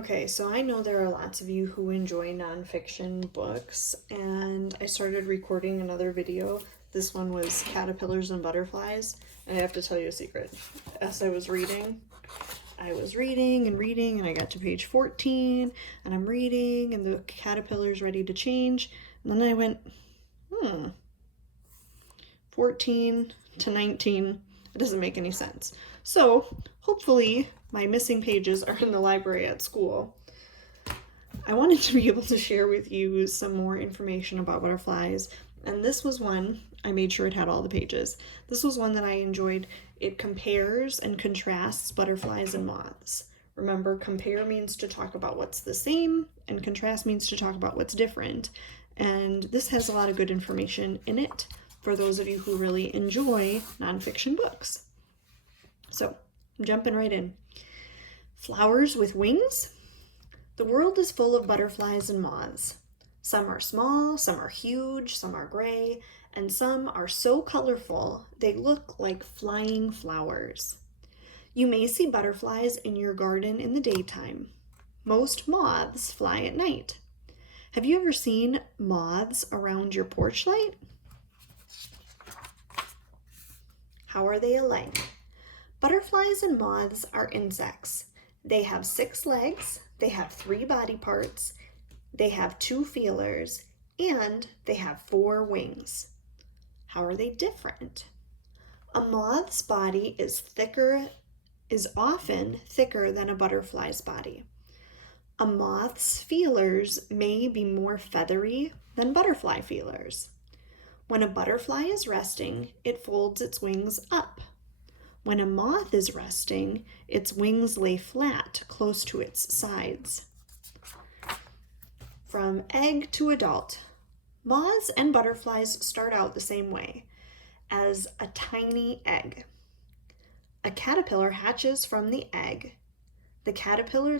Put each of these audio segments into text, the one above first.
Okay, so I know there are lots of you who enjoy nonfiction books, and I started recording another video. This one was Caterpillars and Butterflies, and I have to tell you a secret. As I was reading and reading, and I got to page 14, and I'm reading, and the caterpillar's ready to change, and then I went, 14 to 19, it doesn't make any sense. So, hopefully, my missing pages are in the library at school. I wanted to be able to share with you some more information about butterflies, and this was one, I made sure it had all the pages. This was one that I enjoyed. It compares and contrasts butterflies and moths. Remember, compare means to talk about what's the same, and contrast means to talk about what's different. And this has a lot of good information in it for those of you who really enjoy nonfiction books. So, I'm jumping right in. Flowers with wings? The world is full of butterflies and moths. Some are small, some are huge, some are gray, and some are so colorful they look like flying flowers. You may see butterflies in your garden in the daytime. Most moths fly at night. Have you ever seen moths around your porch light? How are they alike? Butterflies and moths are insects. They have 6 legs, they have 3 body parts, they have 2 feelers, and they have 4 wings. How are they different? A moth's body is often thicker than a butterfly's body. A moth's feelers may be more feathery than butterfly feelers. When a butterfly is resting, it folds its wings up. When a moth is resting, its wings lay flat close to its sides. From egg to adult, moths and butterflies start out the same way, as a tiny egg. A caterpillar hatches from the egg. The caterpillar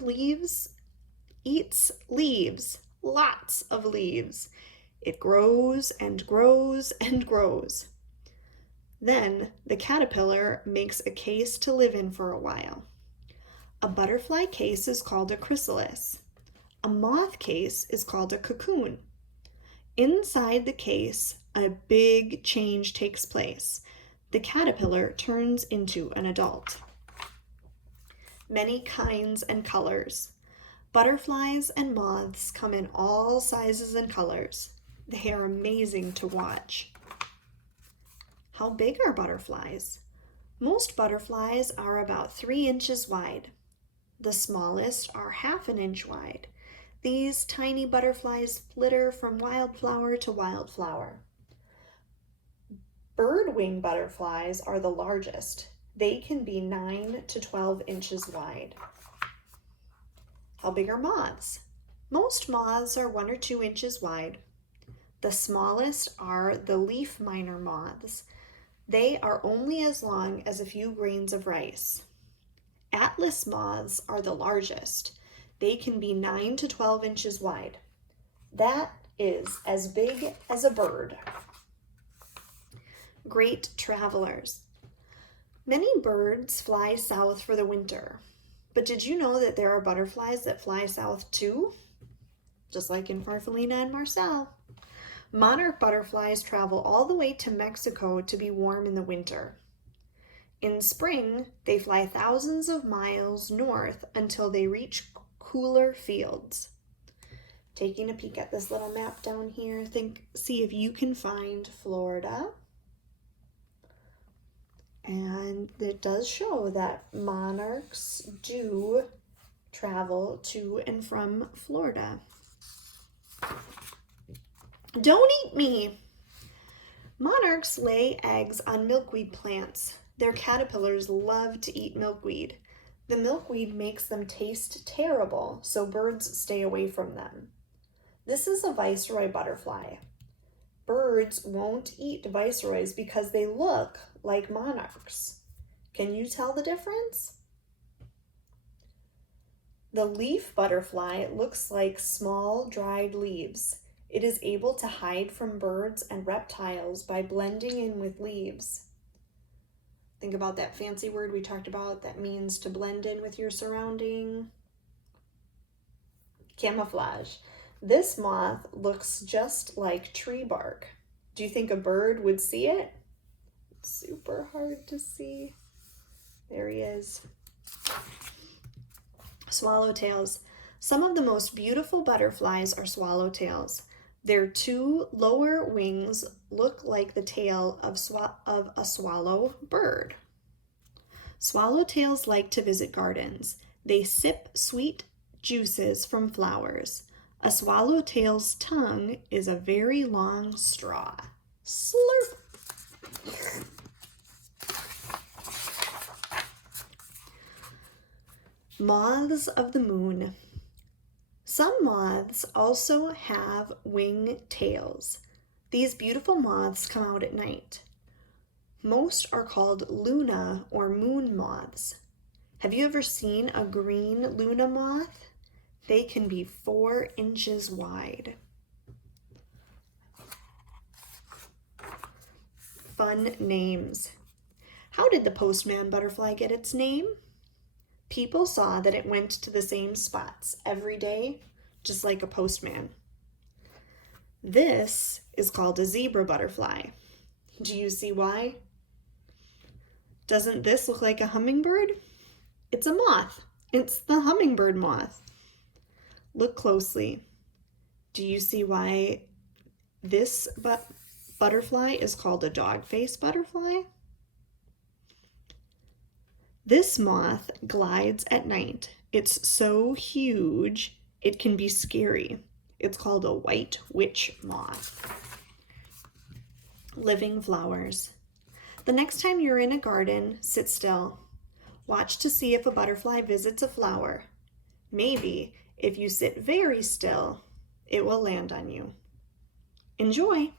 eats leaves, lots of leaves. It grows and grows and grows. Then the caterpillar makes a case to live in for a while. A butterfly case is called a chrysalis. A moth case is called a cocoon. Inside the case, a big change takes place. The caterpillar turns into an adult. Many kinds and colors. Butterflies and moths come in all sizes and colors. They are amazing to watch. How big are butterflies? Most butterflies are about 3 inches wide. The smallest are ½ an inch wide. These tiny butterflies flitter from wildflower to wildflower. Birdwing butterflies are the largest. They can be 9 to 12 inches wide. How big are moths? Most moths are 1 or 2 inches wide. The smallest are the leaf miner moths. They are only as long as a few grains of rice. Atlas moths are the largest. They can be 9 to 12 inches wide. That is as big as a bird. Great travelers. Many birds fly south for the winter. But did you know that there are butterflies that fly south too? Just like in Farfallina and Marcel. Monarch butterflies travel all the way to Mexico to be warm in the winter. In spring, they fly thousands of miles north until they reach cooler fields. Taking a peek at this little map down here, see if you can find Florida. And it does show that monarchs do travel to and from Florida. Don't eat me! Monarchs lay eggs on milkweed plants. Their caterpillars love to eat milkweed. The milkweed makes them taste terrible, so birds stay away from them. This is a viceroy butterfly. Birds won't eat viceroys because they look like monarchs. Can you tell the difference? The leaf butterfly looks like small dried leaves. It is able to hide from birds and reptiles by blending in with leaves. Think about that fancy word we talked about that means to blend in with your surrounding. Camouflage. This moth looks just like tree bark. Do you think a bird would see it? It's super hard to see. There he is. Swallowtails. Some of the most beautiful butterflies are swallowtails. Their two lower wings look like the tail of a swallow bird. Swallowtails like to visit gardens. They sip sweet juices from flowers. A swallowtail's tongue is a very long straw. Slurp. Moths of the moon. Some moths also have wing tails. These beautiful moths come out at night. Most are called Luna or moon moths. Have you ever seen a green Luna moth? They can be 4 inches wide. Fun names. How did the postman butterfly get its name? People saw that it went to the same spots every day, just like a postman. This is called a zebra butterfly. Do you see why? Doesn't this look like a hummingbird? It's a moth. It's the hummingbird moth. Look closely. Do you see why this butterfly is called a dog-faced butterfly? This moth glides at night. It's so huge, it can be scary. It's called a white witch moth. Living flowers. The next time you're in a garden, sit still. Watch to see if a butterfly visits a flower. Maybe if you sit very still, it will land on you. Enjoy!